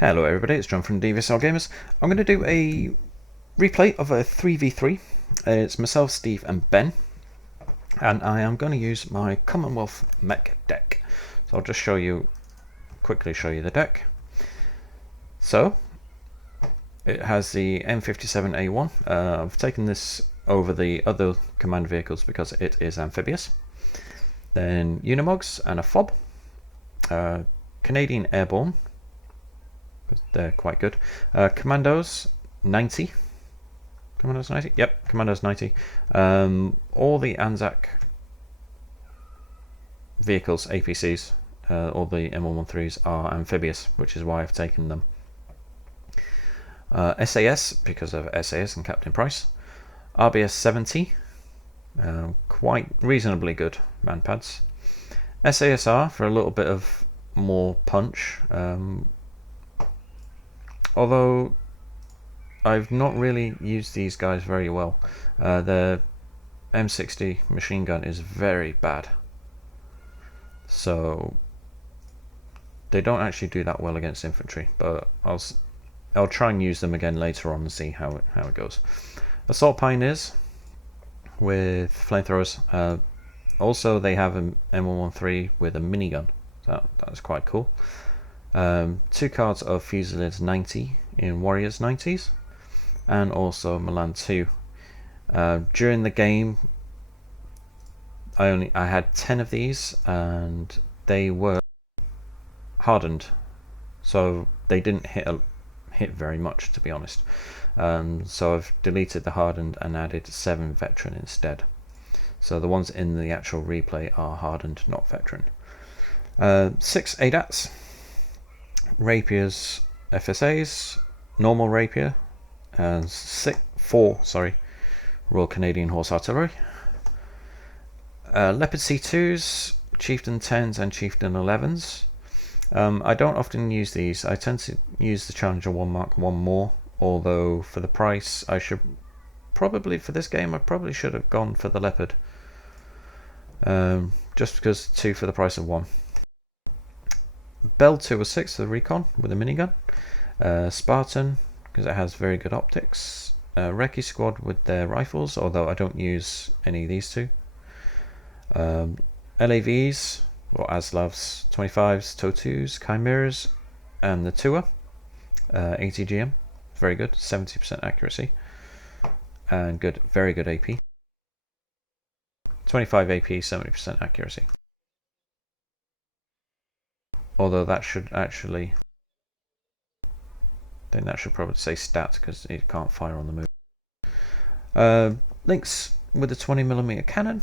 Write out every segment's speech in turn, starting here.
Hello everybody, it's John from Devious Wargamers. I'm going to do a replay of a 3v3. It's myself, Steve and Ben, and I am going to use my Commonwealth mech deck. So I'll just quickly show you the deck. So it has the M57A1. I've taken this over the other command vehicles because it is amphibious. Then Unimogs and a fob. Canadian Airborne, they're quite good. Commandos 90. Commandos 90? Yep, Commandos 90. All the Anzac vehicles, APCs, all the M113s are amphibious, which is why I've taken them. SAS, because of SAS and Captain Price. RBS 70, quite reasonably good manpads. SASR for a little bit of more punch. Although I've not really used these guys very well. The M60 machine gun is very bad, so they don't actually do that well against infantry, but I'll try and use them again later on and see how it goes. Assault Pioneers with flamethrowers. Also they have an M113 with a minigun. That's quite cool. 2 cards of Fusiliers 90 in Warriors 90s, and also Milan 2. During the game, I had 10 of these, and they were hardened, so they didn't hit very much, to be honest. So I've deleted the hardened and added 7 veteran instead. So the ones in the actual replay are hardened, not veteran. 6 ADATs. Rapiers, FSAs, normal rapier, and 4 Royal Canadian Horse Artillery. Leopard C2s, Chieftain 10s and Chieftain 11s. I don't often use these. I tend to use the Challenger 1 Mark 1 more, although for the price I should probably, for this game, I probably should have gone for the Leopard. Just because 2 for the price of 1. Bell 206, the Recon with a minigun. Spartan, because it has very good optics. Recce Squad with their rifles, although I don't use any of these two. LAVs, or Aslavs 25s, TOW2s, Chimeras, and the Tua. 80 GM, very good, 70% accuracy. And good, very good AP. 25 AP, 70% accuracy. Although that should actually, I think that should probably say stats because it can't fire on the move. Lynx with a 20mm cannon.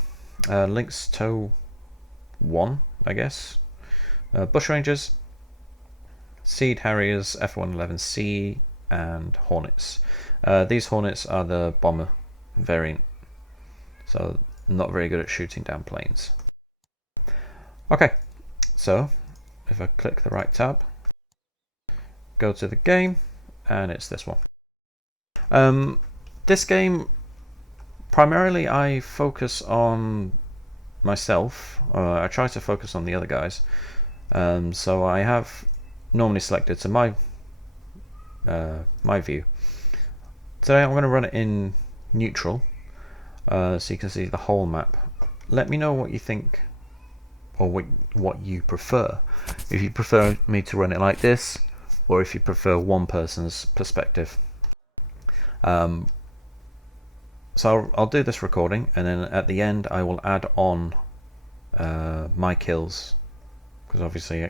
Lynx TOW 1, I guess. Bushrangers, Seed Harriers, F111C, and Hornets. These Hornets are the bomber variant, so not very good at shooting down planes. Okay, so if I click the right tab, go to the game, and it's this one. This game, primarily I focus on myself. I try to focus on the other guys. So I have normally selected to my view. Today I'm going to run it in neutral, so you can see the whole map. Let me know what you think, or what you prefer. If you prefer me to run it like this, or if you prefer one person's perspective. So I'll do this recording, and then at the end I will add on my kills, because obviously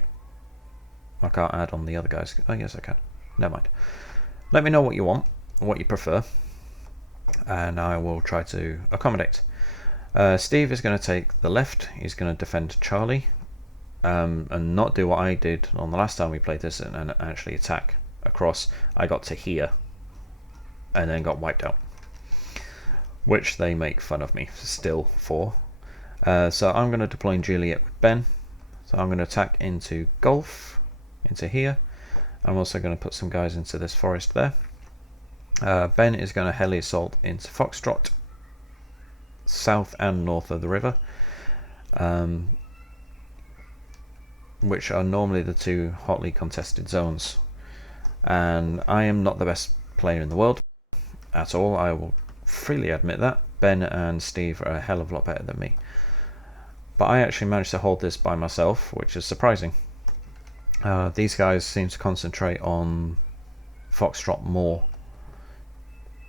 I can't add on the other guys. Oh yes I can, never mind. Let me know what you want, what you prefer, and I will try to accommodate. Steve is going to take the left. He's going to defend Charlie, and not do what I did on the last time we played this and actually attack across. I got to here and then got wiped out, which they make fun of me still for. So I'm going to deploy in Juliet with Ben. So I'm going to attack into Gulf, into here. I'm also going to put some guys into this forest there. Ben is going to heli assault into Foxtrot, south and north of the river, which are normally the 2 hotly contested zones. and I am not the best player in the world at all. I will freely admit that. Ben and Steve are a hell of a lot better than me. But I actually managed to hold this by myself, which is surprising. These guys seem to concentrate on Foxtrot more.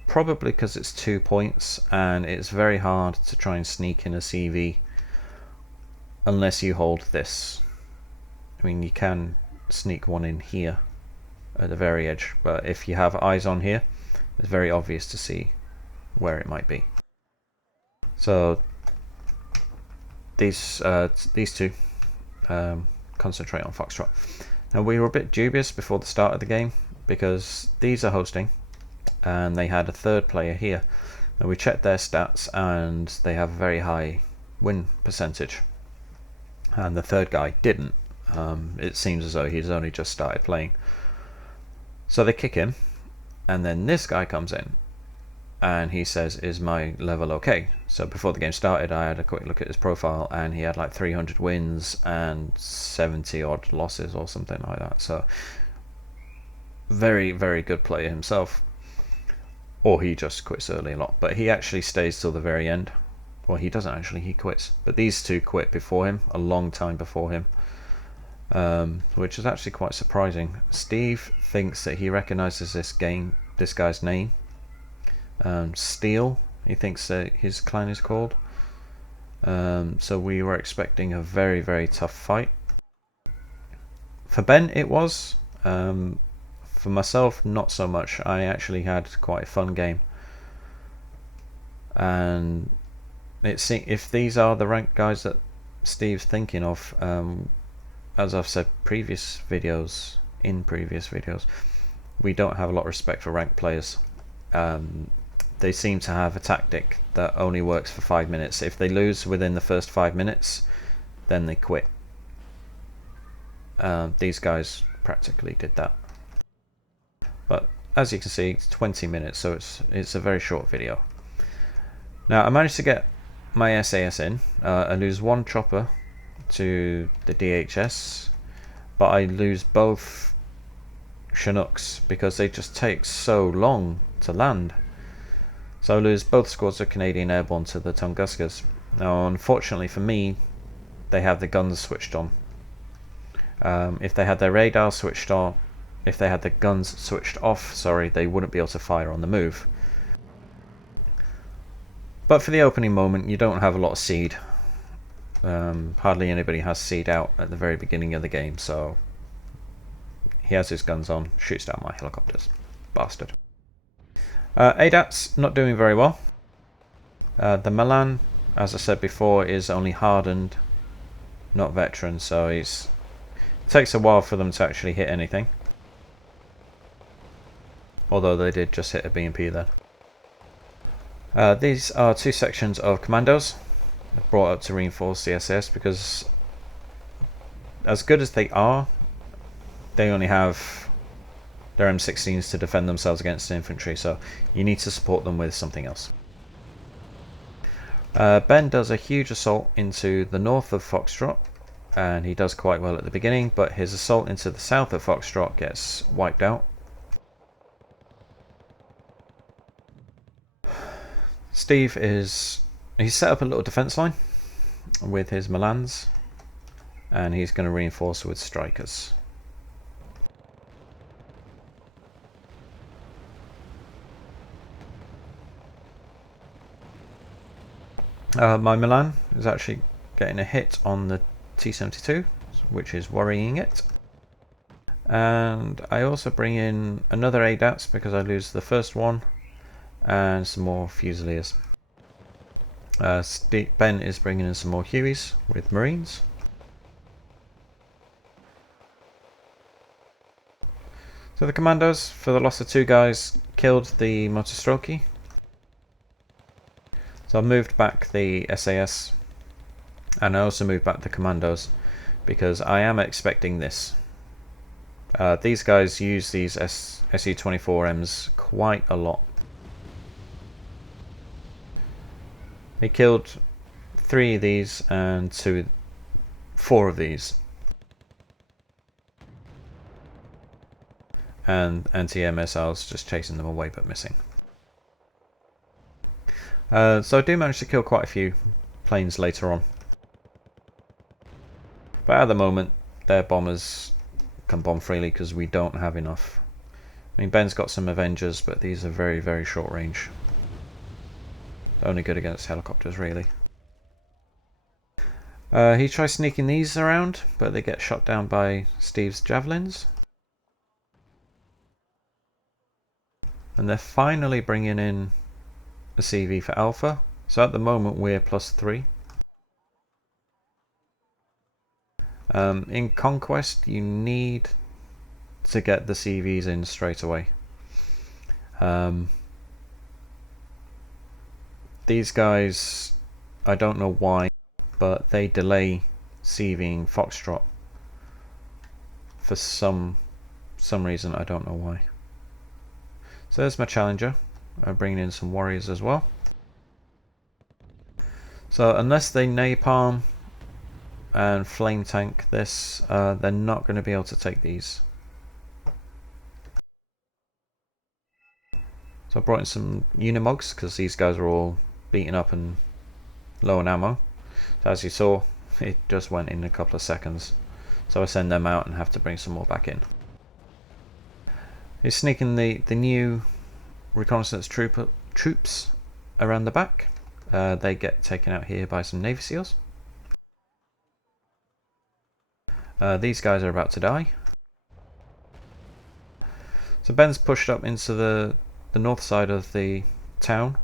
Probably because it's 2 points, and it's very hard to try and sneak in a CV unless you hold this. I mean, you can sneak one in here at the very edge, but if you have eyes on here, it's very obvious to see where it might be. So these two concentrate on Foxtrot. Now, we were a bit dubious before the start of the game because these are hosting and they had a third player here, and we checked their stats and they have a very high win percentage, and the third guy didn't. It seems as though he's only just started playing. So they kick him, and then this guy comes in and he says, "Is my level okay?" So before the game started, I had a quick look at his profile, and he had like 300 wins and 70 odd losses or something like that. So very, very good player himself. Or he just quits early a lot, but he actually stays till the very end. Well, he doesn't actually, he quits. But these two quit before him, a long time before him, which is actually quite surprising. Steve thinks that he recognizes this guy's name. Steel, he thinks that his clan is called. So we were expecting a very, very tough fight. For Ben, it was. For myself, not so much. I actually had quite a fun game. And if these are the ranked guys that Steve's thinking of, as I've said in previous videos, we don't have a lot of respect for ranked players. They seem to have a tactic that only works for 5 minutes. If they lose within the first 5 minutes, then they quit. These guys practically did that. But as you can see, it's 20 minutes, so it's a very short video. Now, I managed to get my SAS in. I lose one chopper to the DHS, but I lose both Chinooks because they just take so long to land. So I lose both squads of Canadian Airborne to the Tunguskas. Now, unfortunately for me, they have the guns switched on. If they had their radar switched on, if they had the guns switched off, sorry, they wouldn't be able to fire on the move. But for the opening moment, you don't have a lot of seed. Hardly anybody has seed out at the very beginning of the game, so he has his guns on, shoots down my helicopters. Bastard. ADAT's not doing very well. The Milan, as I said before, is only hardened, not veteran, so it takes a while for them to actually hit anything. Although they did just hit a BMP there. These are two sections of commandos brought up to reinforce the SAS, because as good as they are, they only have their M16s to defend themselves against the infantry, so you need to support them with something else. Ben does a huge assault into the north of Foxtrot, and he does quite well at the beginning, but his assault into the south of Foxtrot gets wiped out. Steve he's set up a little defense line with his Milans, and he's going to reinforce with strikers. My Milan is actually getting a hit on the T-72, which is worrying it. And I also bring in another ADATS because I lose the first one, and some more Fusiliers. Ben is bringing in some more Hueys with Marines. So the commandos, for the loss of 2 guys, killed the Motostrelki. So I moved back the SAS, and I also moved back the commandos because I am expecting this. These guys use these Su-24Ms quite a lot. They killed 3 of these and 4 of these. and anti-air missiles just chasing them away but missing. So I do manage to kill quite a few planes later on. But at the moment, their bombers can bomb freely because we don't have enough. I mean, Ben's got some Avengers, but these are very, very short range. Only good against helicopters, really. He tries sneaking these around, but they get shot down by Steve's javelins. And they're finally bringing in a CV for Alpha. So at the moment we're +3. In Conquest you need to get the CVs in straight away. These guys, I don't know why, but they delay CVing Foxtrot for some reason. I don't know why. So there's my Challenger. I'm bringing in some warriors as well. So unless they napalm and flame tank this, they're not going to be able to take these. So I brought in some Unimogs because these guys are all beaten up and low on ammo. So as you saw, it just went in a couple of seconds. So I send them out and have to bring some more back in. He's sneaking the new reconnaissance troops around the back. They get taken out here by some Navy SEALs. These guys are about to die. So Ben's pushed up into the north side of the town.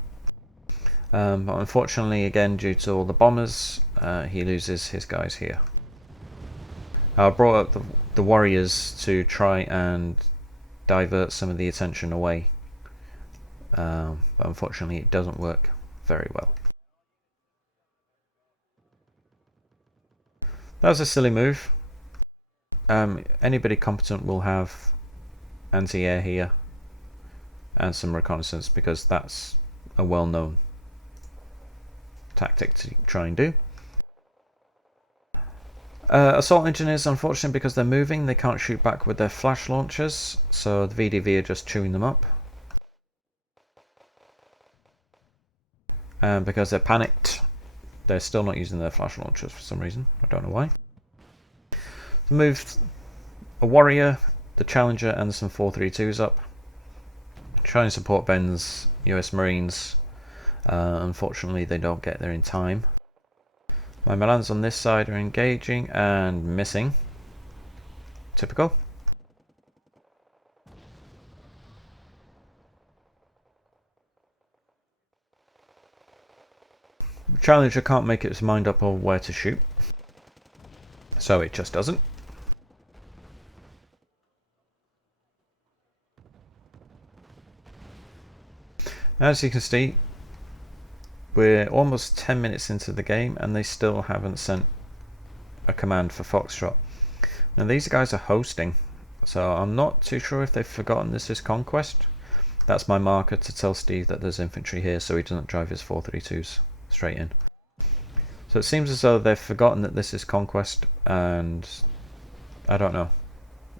But unfortunately, again, due to all the bombers, he loses his guys here. I brought up the warriors to try and divert some of the attention away. But unfortunately it doesn't work very well. That was a silly move. Anybody competent will have anti-air here and some reconnaissance because that's a well-known tactic to try and do. Assault engineers, unfortunately, because they're moving, they can't shoot back with their flash launchers, so the VDV are just chewing them up. And because they're panicked, they're still not using their flash launchers for some reason. I don't know why. So moved a warrior, the Challenger, and some 432s up. Try and support Ben's US Marines. Unfortunately, they don't get there in time. My Milans on this side are engaging and missing. Typical. Challenger can't make its mind up on where to shoot, so it just doesn't. As you can see, we're almost 10 minutes into the game and they still haven't sent a command for Foxtrot. Now these guys are hosting, so I'm not too sure if they've forgotten this is Conquest. That's my marker to tell Steve that there's infantry here so he doesn't drive his 432s straight in. So it seems as though they've forgotten that this is Conquest, and I don't know.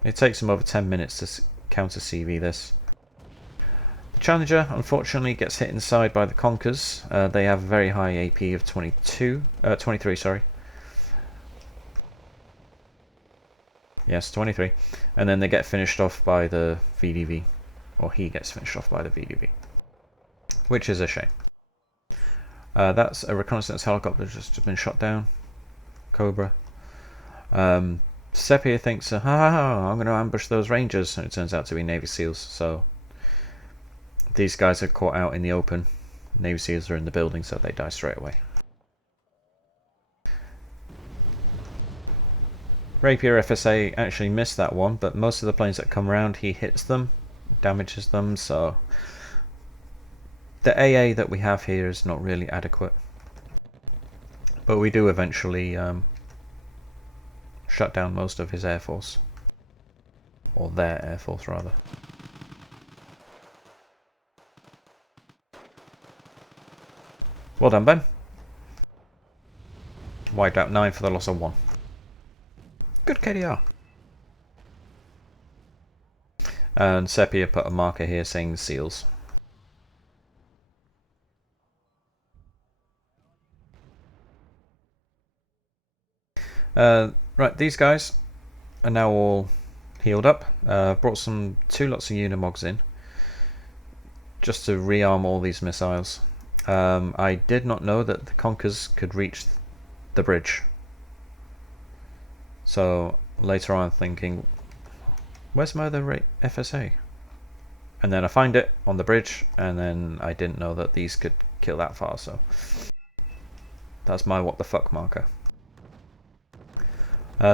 It takes them over 10 minutes to counter CV this. The Challenger unfortunately gets hit inside by the Conkers. They have a very high AP of 23, sorry. Yes, 23. And then they get finished off by the VDV. Or he gets finished off by the VDV. Which is a shame. That's a reconnaissance helicopter just been shot down. Cobra. Sepia thinks, I'm going to ambush those Rangers. And it turns out to be Navy SEALs. So these guys are caught out in the open. Navy SEALs are in the building, so they die straight away. Rapier FSA actually missed that one, but most of the planes that come around, he hits them, damages them, so the AA that we have here is not really adequate. But we do eventually shut down most of his air force. Or their air force, rather. Well done, Ben. Wiped out 9 for the loss of 1. Good KDR. And Sepia put a marker here saying seals. Right, these guys are now all healed up. Brought two lots of Unimogs in just to rearm all these missiles. I did not know that the Conkers could reach the bridge. So later on thinking, where's my other FSA? And then I find it on the bridge, and then I didn't know that these could kill that far, so that's my what the fuck marker.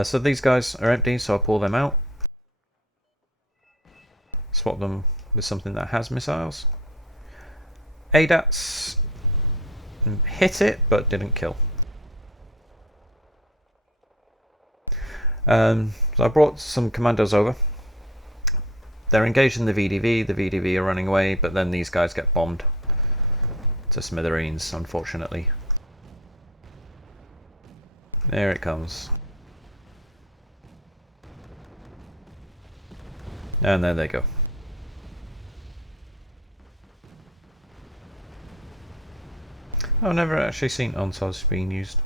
So these guys are empty, so I'll pull them out. Swap them with something that has missiles. ADATs hit it, but didn't kill. So I brought some commandos over. They're engaged in the VDV. The VDV are running away, but then these guys get bombed to smithereens, unfortunately. There it comes. And there they go. I've never actually seen ONSOS being used.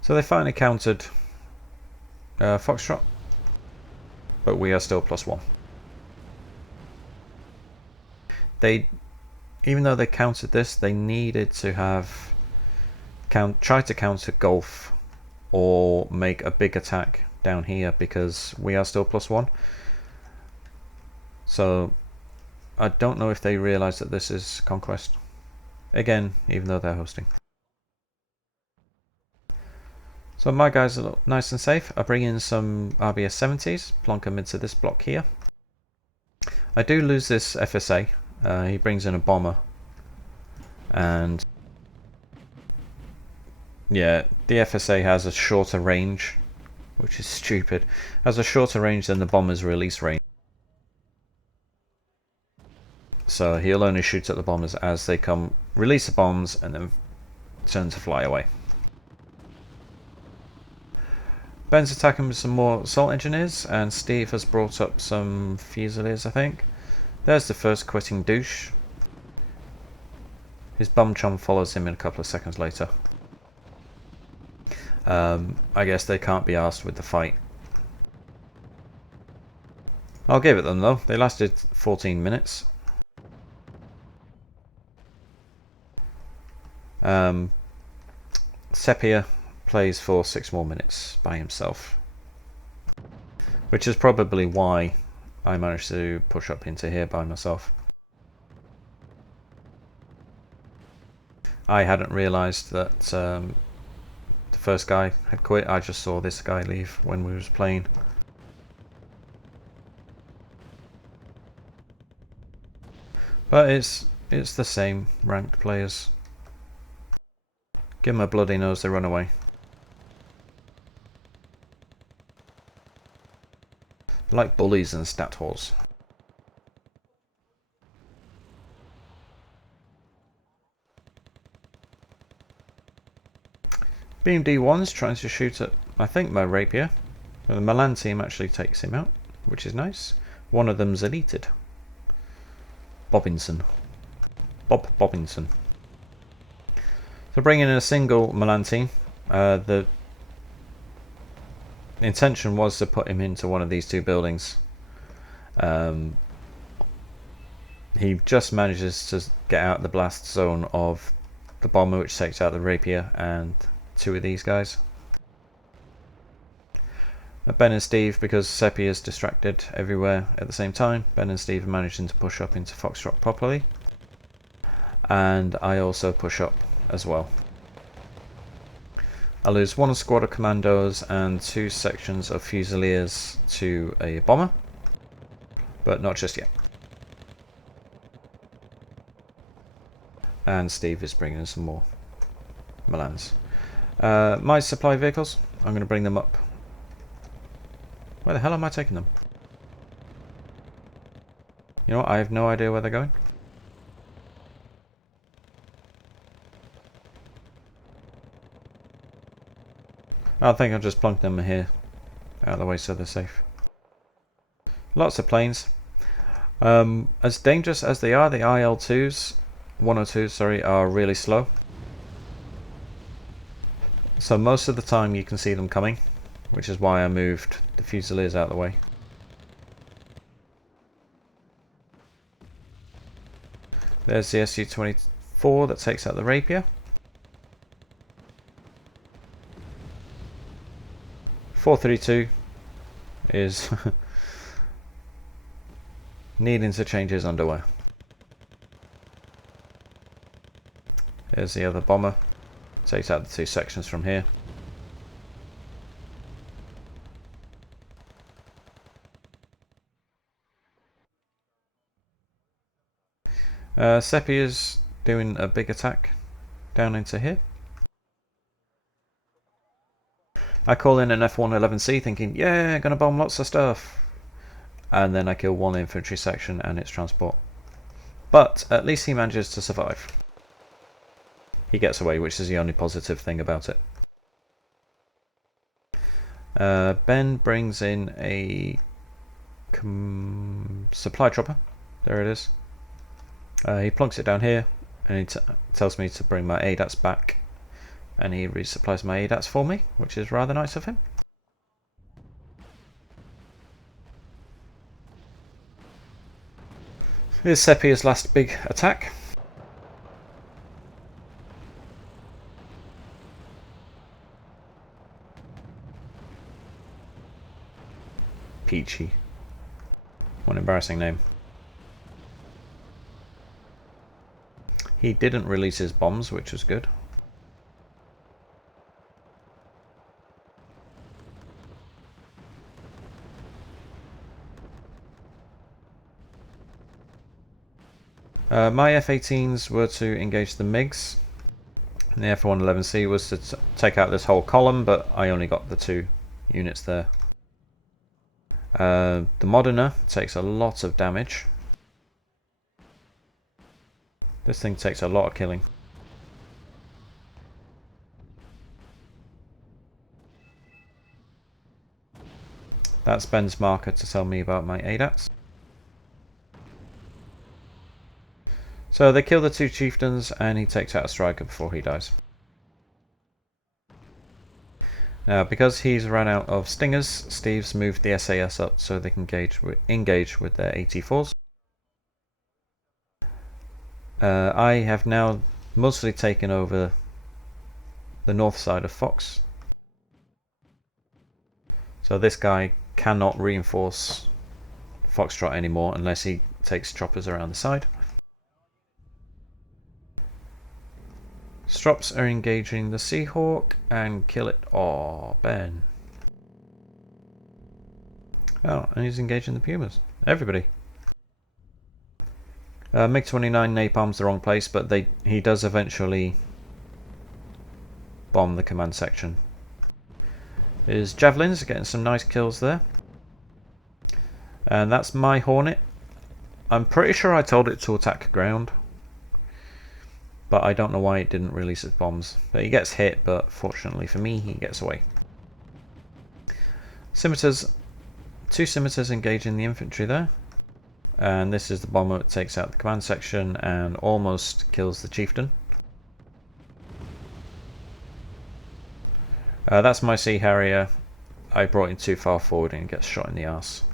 So they finally countered Foxtrot, but we are still +1. Even though they countered this, they needed to have try to counter Golf or make a big attack down here because we are still +1. So I don't know if they realise that this is Conquest. Again, even though they're hosting. So my guys are nice and safe. I bring in some RBS 70s, plonk them into this block here. I do lose this FSA. He brings in a bomber. And yeah, the FSA has a shorter range, which is stupid. Has a shorter range than the bomber's release range. So he'll only shoot at the bombers as they come, release the bombs, and then turn to fly away. Ben's attacking with some more assault engineers, and Steve has brought up some Fusiliers, I think. There's the first quitting douche. His bum chum follows him in a couple of seconds later. I guess they can't be arsed with the fight. I'll give it them though, they lasted 14 minutes. Sepia plays for 6 more minutes by himself, which is probably why I managed to push up into here by myself. I hadn't realised that the first guy had quit. I just saw this guy leave when we was playing. But it's the same ranked players. Give them a bloody nose, they run away. Like bullies and stat whores. Beam D1's trying to shoot at, I think, my rapier. The Milan team actually takes him out, which is nice. One of them's deleted. Bobbinson. Bob Bobbinson. So bringing in a single Milan team. The intention was to put him into one of these 2 buildings. He just manages to get out the blast zone of the bomber, which takes out the rapier and 2 of these guys. Ben and Steve, because Seppi is distracted everywhere at the same time, Ben and Steve are managing to push up into Foxtrot properly. And I also push up as well. I lose 1 squad of commandos and 2 sections of Fusiliers to a bomber, but not just yet. And Steve is bringing in some more Milans. My supply vehicles, I'm going to bring them up. Where the hell am I taking them? You know what, I have no idea where they're going. I think I'll just plonk them here out of the way so they're safe. Lots of planes. As dangerous as they are, the IL-2s, 102s, sorry, are really slow. So most of the time you can see them coming, which is why I moved the Fusiliers out of the way. There's the Su-24 that takes out the Rapier. 432 is needing to change his underwear. Here's the other bomber. Takes out the two sections from here. Seppi is doing a big attack down into here. I call in an F111C thinking, yeah, gonna bomb lots of stuff. And then I kill one infantry section and its transport. But at least he manages to survive. He gets away, which is the only positive thing about it. Ben brings in a supply chopper. There it is. He plonks it down here, and he tells me to bring my ADATs back, and he resupplies my ADATs for me, which is rather nice of him. Here's Seppi's last big attack. Peachy. What an embarrassing name. He didn't release his bombs, which was good. My F-18s were to engage the MiGs. And the F-111C was to take out this whole column, but I only got the 2 units there. The Moderner takes a lot of damage. This thing takes a lot of killing. That's Ben's marker to tell me about my ADATs. So they kill the 2 chieftains and he takes out a striker before he dies. Now because he's run out of stingers, Steve's moved the SAS up so they can engage with their 84s. I have now mostly taken over the north side of Fox. So this guy cannot reinforce Foxtrot anymore unless he takes choppers around the side. Strops are engaging the Seahawk and kill it. Oh, Ben. Oh, and he's engaging the Pumas. Everybody. MiG-29 napalm's the wrong place, but he does eventually bomb the command section. His Javelins are getting some nice kills there. And that's my Hornet. I'm pretty sure I told it to attack ground, but I don't know why it didn't release its bombs. But he gets hit, but fortunately for me, he gets away. Scimitars, 2 Scimitars engaging the infantry there. And this is the bomber that takes out the command section and almost kills the chieftain. That's my Sea Harrier. I brought him too far forward and he gets shot in the arse.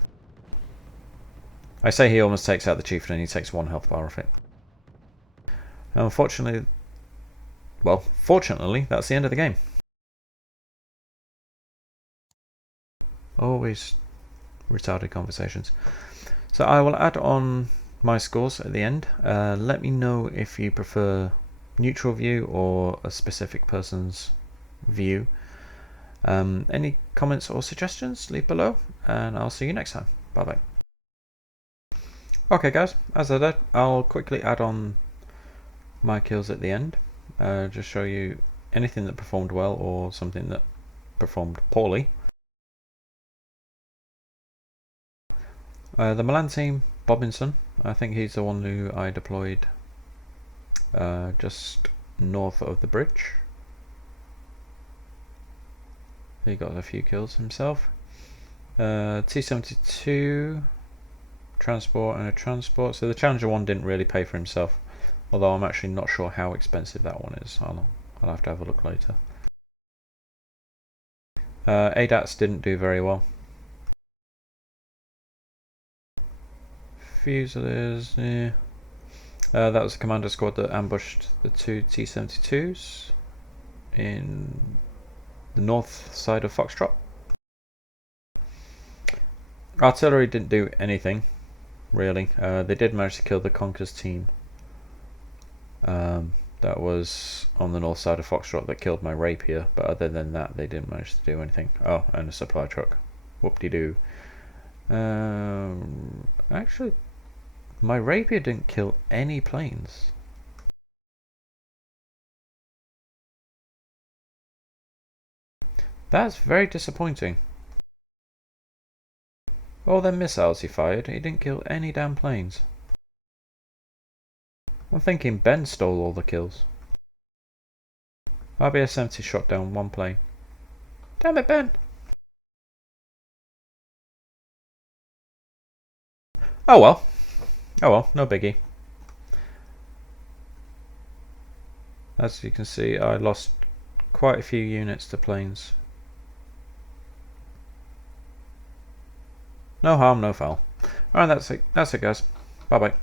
I say he almost takes out the chieftain and he takes 1 health bar off it. Unfortunately, well, fortunately, that's the end of the game. Always retarded conversations. So I will add on my scores at the end. Let me know if you prefer neutral view or a specific person's view. Any comments or suggestions, leave below, and I'll see you next time. Bye bye. Okay guys, as I said, I'll quickly add on my kills at the end. Just show you anything that performed well or something that performed poorly. The Milan team, Bobinson, I think he's the one who I deployed just north of the bridge. He got a few kills himself. T-72, transport and a transport. So the Challenger one didn't really pay for himself. Although I'm actually not sure how expensive that one is. I'll have to have a look later. ADATs didn't do very well. Fusiliers, yeah. That was the commander squad that ambushed the two T-72s in the north side of Foxtrot. Artillery didn't do anything, really. They did manage to kill the Conquer's team. That was on the north side of Foxtrot that killed my rapier, but other than that they didn't manage to do anything. Oh, and a supply truck. Whoop-de-doo. Actually, my rapier didn't kill any planes. That's very disappointing. All them missiles he fired, he didn't kill any damn planes. I'm thinking Ben stole all the kills. RBS-70 shot down one plane. Damn it, Ben! Oh well. Oh well, no biggie. As you can see, I lost quite a few units to planes. No harm, no foul. Alright, that's it guys. Bye bye.